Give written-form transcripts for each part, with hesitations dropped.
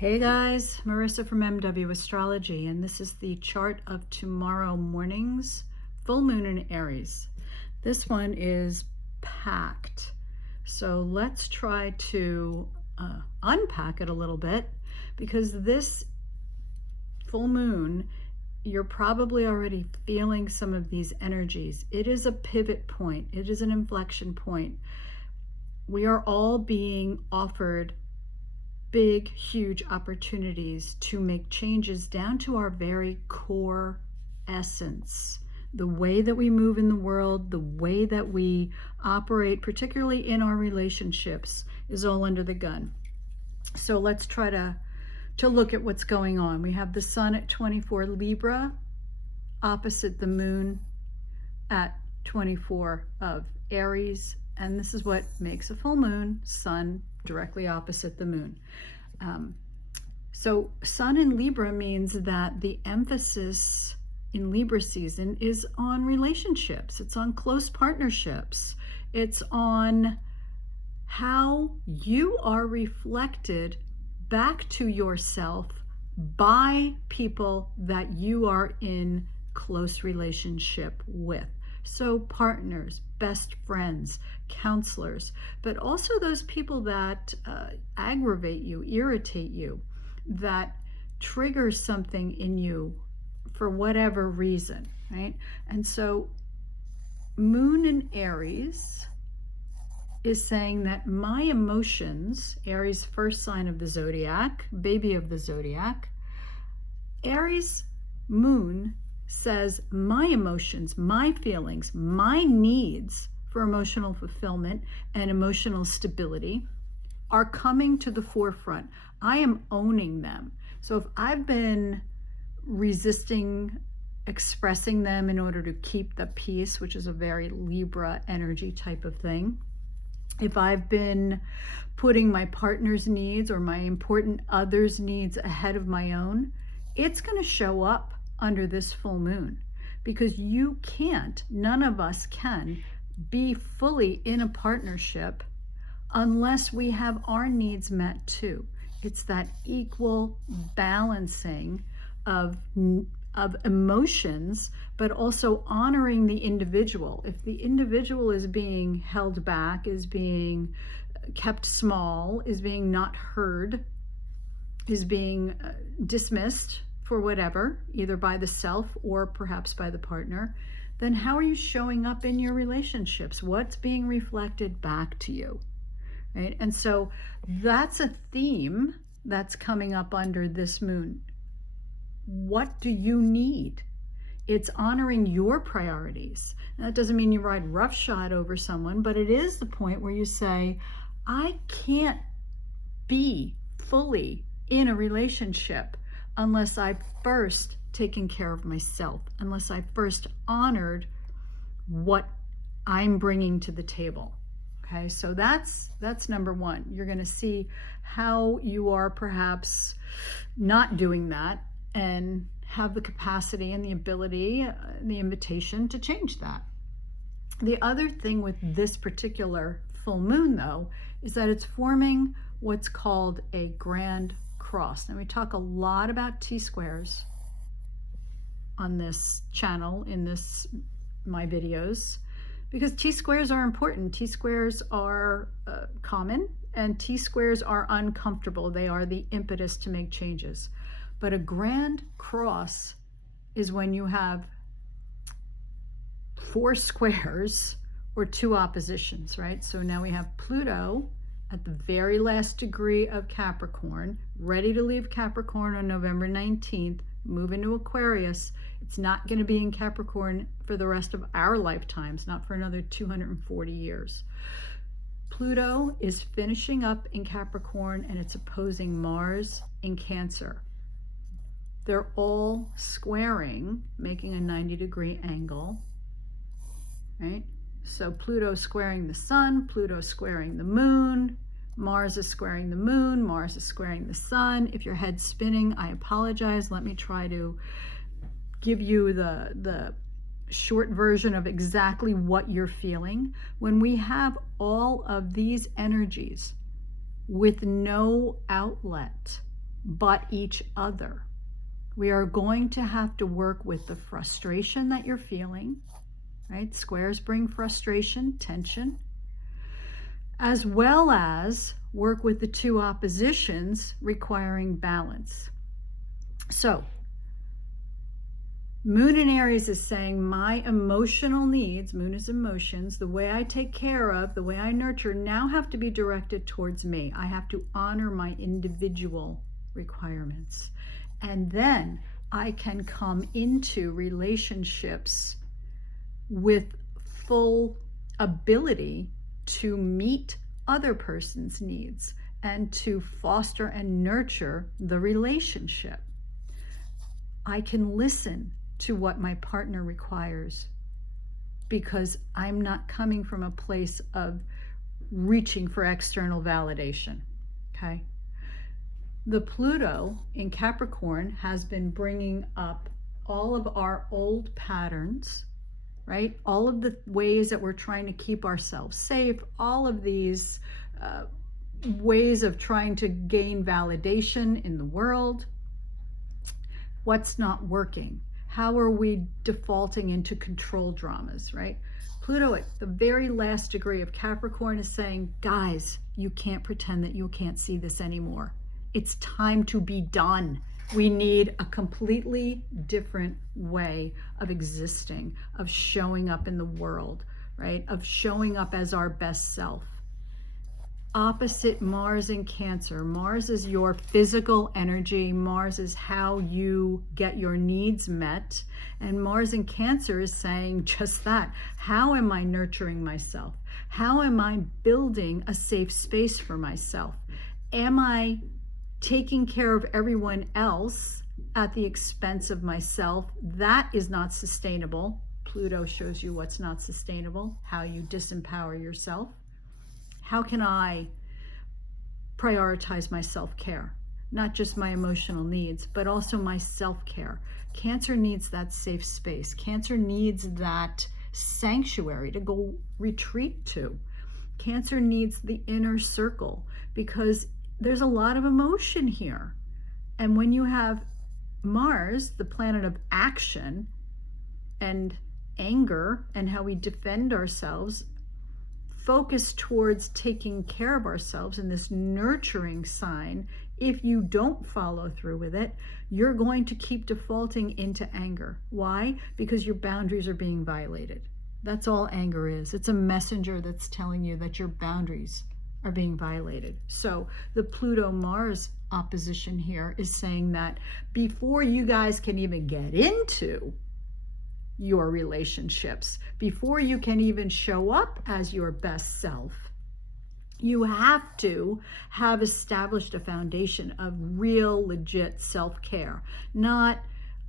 Hey guys, Marissa from MW Astrology, and this is the chart of tomorrow morning's full moon in Aries. This one is packed, so let's try to unpack it a little bit, because this full moon, you're probably already feeling some of these energies. It is a pivot point, it is an inflection point. We are all being offered big, huge opportunities to make changes down to our very core essence. The way that we move in the world, the way that we operate, particularly in our relationships, is all under the gun. So let's try to look at what's going on. We have the sun at 24 Libra, opposite the moon at 24 of Aries, and this is what makes a full moon: sun directly opposite the moon. So sun in Libra means that the emphasis in Libra season is on relationships. It's on close partnerships. It's on how you are reflected back to yourself by people that you are in close relationship with. So partners, best friends, counselors, but also those people that aggravate you, irritate you, that trigger something in you for whatever reason, right? And so moon in Aries is saying that my emotions, Aries, first sign of the zodiac, baby of the zodiac, Aries moon says my emotions, my feelings, my needs for emotional fulfillment and emotional stability are coming to the forefront. I am owning them. So if I've been resisting expressing them in order to keep the peace, which is a very Libra energy type of thing, if I've been putting my partner's needs or my important others' needs ahead of my own, it's going to show up under this full moon, because you can't, none of us can be fully in a partnership unless we have our needs met too. It's that equal balancing of emotions, but also honoring the individual. If the individual is being held back, is being kept small, is being not heard, is being dismissed for whatever, either by the self or perhaps by the partner, then how are you showing up in your relationships? What's being reflected back to you, right? And so that's a theme that's coming up under this moon. What do you need? It's honoring your priorities. And that doesn't mean you ride roughshod over someone, but it is the point where you say, I can't be fully in a relationship unless I've first taken care of myself, unless I first honored what I'm bringing to the table. Okay, so that's number one. You're going to see how you are perhaps not doing that and have the capacity and the ability, the invitation to change that. The other thing with this particular full moon, though, is that it's forming what's called a grand cross. Now, we talk a lot about T-squares on this channel, in my videos, because T-squares are important. T-squares are common, and T-squares are uncomfortable. They are the impetus to make changes. But a grand cross is when you have 4 squares or 2 oppositions, right? So now we have Pluto at the very last degree of Capricorn, ready to leave Capricorn on November 19th, move into Aquarius. It's not going to be in Capricorn for the rest of our lifetimes, not for another 240 years. Pluto is finishing up in Capricorn, and it's opposing Mars in Cancer. They're all squaring, making a 90-degree angle, right? So Pluto squaring the sun, Pluto squaring the moon, Mars is squaring the moon, Mars is squaring the sun. If your head's spinning, I apologize. Let me try to give you the short version of exactly what you're feeling. When we have all of these energies with no outlet, but each other. We are going to have to work with the frustration that you're feeling, right? Squares bring frustration, tension, as well as work with the two oppositions requiring balance. So, Moon in Aries is saying my emotional needs, Moon is emotions, the way I take care of, the way I nurture, now have to be directed towards me. I have to honor my individual requirements. And then I can come into relationships with full ability to meet other person's needs and to foster and nurture the relationship. I can listen to what my partner requires because I'm not coming from a place of reaching for external validation, okay? The Pluto in Capricorn has been bringing up all of our old patterns, right? All of the ways that we're trying to keep ourselves safe, all of these ways of trying to gain validation in the world. What's not working? How are we defaulting into control dramas, right? Pluto at the very last degree of Capricorn is saying, guys, you can't pretend that you can't see this anymore. It's time to be done. We need a completely different way of existing, of showing up in the world, right? Of showing up as our best self. Opposite Mars in Cancer. Mars is your physical energy. Mars is how you get your needs met. And Mars in Cancer is saying just that. How am I nurturing myself? How am I building a safe space for myself? Am I taking care of everyone else at the expense of myself? That is not sustainable. Pluto shows you what's not sustainable, how you disempower yourself. How can I prioritize my self-care? Not just my emotional needs, but also my self-care. Cancer needs that safe space. Cancer needs that sanctuary to go retreat to. Cancer needs the inner circle because there's a lot of emotion here. And when you have Mars, the planet of action and anger and how we defend ourselves, focus towards taking care of ourselves in this nurturing sign, if you don't follow through with it, you're going to keep defaulting into anger. Why? Because your boundaries are being violated. That's all anger is. It's a messenger that's telling you that your boundaries are being violated. So the Pluto-Mars opposition here is saying that before you guys can even get into your relationships, before you can even show up as your best self, you have to have established a foundation of real, legit self-care. Not,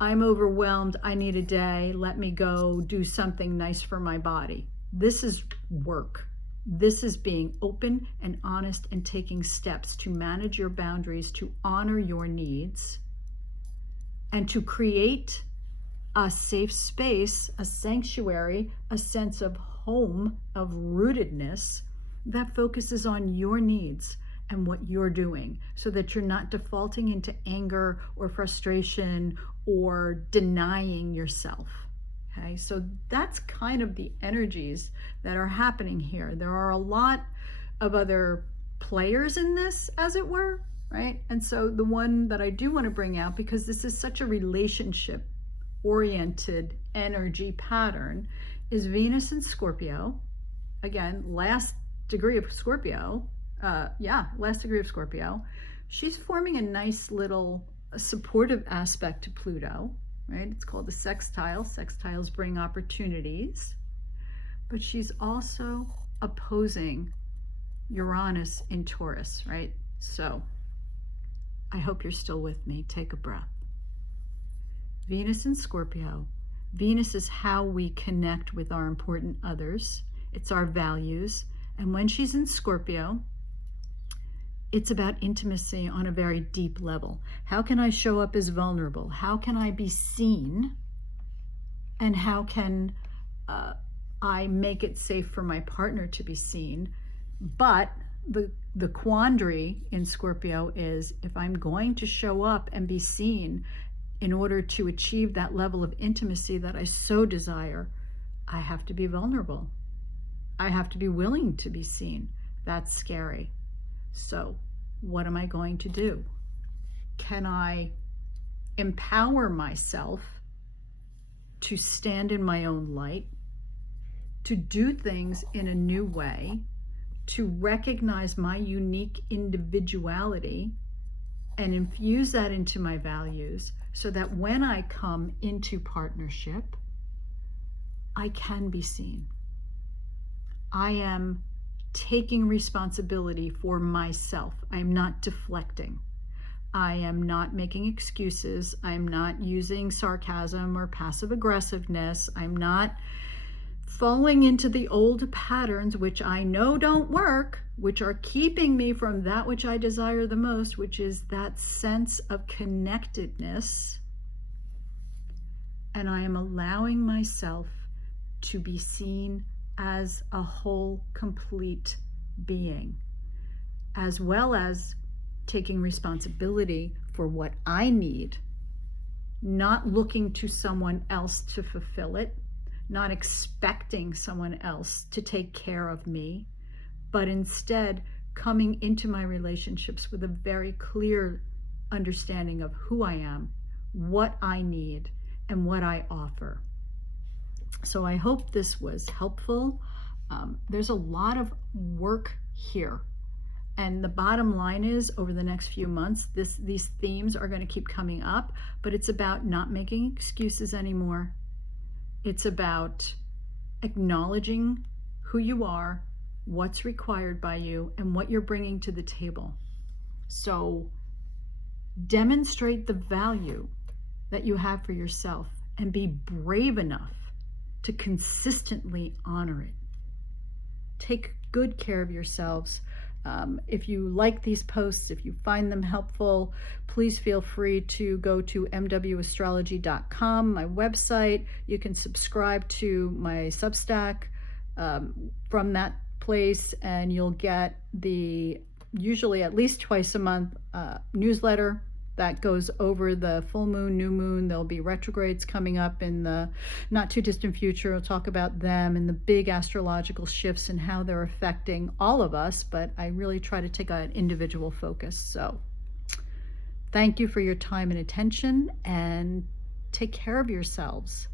I'm overwhelmed, I need a day, let me go do something nice for my body. This is work. This is being open and honest and taking steps to manage your boundaries, to honor your needs, and to create a safe space, a sanctuary, a sense of home, of rootedness that focuses on your needs and what you're doing so that you're not defaulting into anger or frustration or denying yourself. Okay, so that's kind of the energies that are happening here. There are a lot of other players in this, as it were, right? And so the one that I do want to bring out, because this is such a relationship oriented energy pattern, is Venus in Scorpio. Again, last degree of Scorpio. Last degree of Scorpio. She's forming a nice little supportive aspect to Pluto, right? It's called a sextile. Sextiles bring opportunities, but she's also opposing Uranus in Taurus, right? So I hope you're still with me. Take a breath. Venus in Scorpio. Venus is how we connect with our important others. It's our values. And when she's in Scorpio, it's about intimacy on a very deep level. How can I show up as vulnerable? How can I be seen? And how can I make it safe for my partner to be seen, but the quandary in Scorpio is, if I'm going to show up and be seen in order to achieve that level of intimacy that I so desire, I have to be vulnerable. I have to be willing to be seen. That's scary. So, what am I going to do? Can I empower myself to stand in my own light, to do things in a new way, to recognize my unique individuality and infuse that into my values so that when I come into partnership, I can be seen. I am taking responsibility for myself. I am not deflecting. I am not making excuses. I'm not using sarcasm or passive aggressiveness. I'm not falling into the old patterns, which I know don't work, which are keeping me from that which I desire the most, which is that sense of connectedness. And I am allowing myself to be seen as a whole, complete being, as well as taking responsibility for what I need, not looking to someone else to fulfill it, not expecting someone else to take care of me, but instead coming into my relationships with a very clear understanding of who I am, what I need, and what I offer. So I hope this was helpful. There's a lot of work here. And the bottom line is, over the next few months, these themes are going to keep coming up, but it's about not making excuses anymore. It's about acknowledging who you are, what's required by you, and what you're bringing to the table. So demonstrate the value that you have for yourself and be brave enough to consistently honor it. Take good care of yourselves. If you like these posts, if you find them helpful, please feel free to go to mwastrology.com, my website. You can subscribe to my Substack from that place, and you'll get the usually at least twice a month newsletter that goes over the full moon, new moon. There'll be retrogrades coming up in the not too distant future. We'll talk about them and the big astrological shifts and how they're affecting all of us, but I really try to take an individual focus. So thank you for your time and attention, and take care of yourselves.